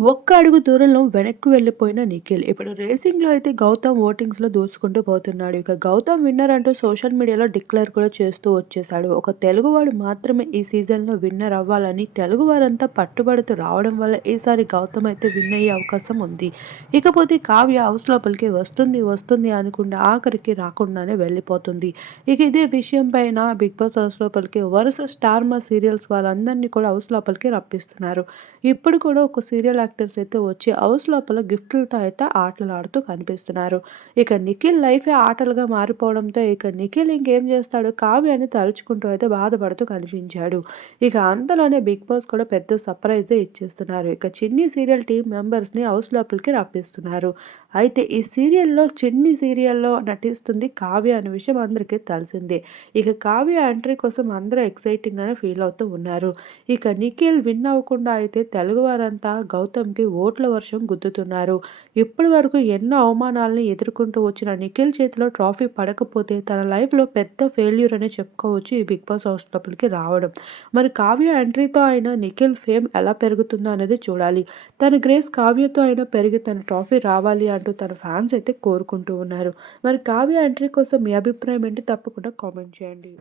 ఒక్క అడుగు దూరంలో వెనక్కి వెళ్ళిపోయిన నిఖిల్. ఇప్పుడు రేసింగ్‌లో అయితే గౌతమ్ ఓటింగ్స్‌లో దూసుకుంటూ పోతున్నాడు. ఇక గౌతమ్ విన్నర్ అంటూ సోషల్ మీడియాలో డిక్లేర్ కూడా చేస్తూ వచ్చేసాడు. ఒక తెలుగువాడు మాత్రమే ఈ సీజన్‌లో విన్నర్ అవ్వాలని తెలుగువారంతా పట్టుబడుతూ రావడం వల్ల ఈసారి గౌతమ్ అయితే విన్ అయ్యే అవకాశం ఉంది. ఇకపోతే కావ్య హౌస్ లోపలికి వస్తుంది వస్తుంది అనుకుంటే ఆఖరికి రాకుండానే వెళ్ళిపోతుంది. ఇక ఇదే విషయం పైన బిగ్ బాస్ హౌస్ లోపలికి వరుస స్టార్ మా సీరియల్స్ వాళ్ళందరినీ కూడా హౌస్ లోపలికి రప్పిస్తున్నారు. ఇప్పుడు కూడా ఒక సీరియల్ యాక్టర్స్ అయితే వచ్చి హౌస్ లోపల గిఫ్ట్‌లతో అయితే ఆటలాడుతూ కనిపిస్తున్నారు. ఇక నిఖిల్ లైఫే ఆటలుగా మారిపోవడంతో ఇక నిఖిల్ ఇంకేం చేస్తాడు కావ్యాన్ని తలుచుకుంటూ అయితే బాధపడుతూ కనిపించాడు. ఇక అంతలోనే బిగ్ బాస్ కూడా పెద్ద సర్ప్రైజే ఇచ్చేస్తున్నారు. ఇక చిన్ని సీరియల్ టీమ్ మెంబర్స్‌ని హౌస్ లోపలికి రప్పిస్తున్నారు. అయితే ఈ సీరియల్‌లో చిన్ని సీరియల్‌లో నటిస్తుంది కావ్య అనే విషయం అందరికీ తెలిసిందే. ఇక కావ్య ఎంట్రీ కోసం అందరూ ఎక్సైటింగ్‌గానే ఫీల్ అవుతూ ఉన్నారు. ఇక నిఖిల్ విన్ అవ్వకుండా అయితే తెలుగు వారంతా గౌతమ్‌కి ఓట్ల వర్షం గుద్దుతున్నారు. ఇప్పటి వరకు ఎన్నో అవమానాలను ఎదుర్కొంటూ వచ్చిన నిఖిల్ చేతిలో ట్రాఫీ పడకపోతే తన లైఫ్‌లో పెద్ద ఫెయిల్యూర్ అనే చెప్పుకోవచ్చు ఈ బిగ్ బాస్ హౌస్ లోపలికి రావడం. మరి కావ్య ఎంట్రీతో అయినా నిఖిల్ ఫేమ్ ఎలా పెరుగుతుందో అనేది చూడాలి. తన గ్రేస్ కావ్యతో అయినా పెరిగి తన ట్రాఫీ రావాలి అంటూ తన ఫ్యాన్స్ అయితే కోరుకుంటూ ఉన్నారు. మరి కావ్య ఎంట్రీ కోసం మీ అభిప్రాయం ఏంటి? తప్పకుండా కామెంట్ చేయండి.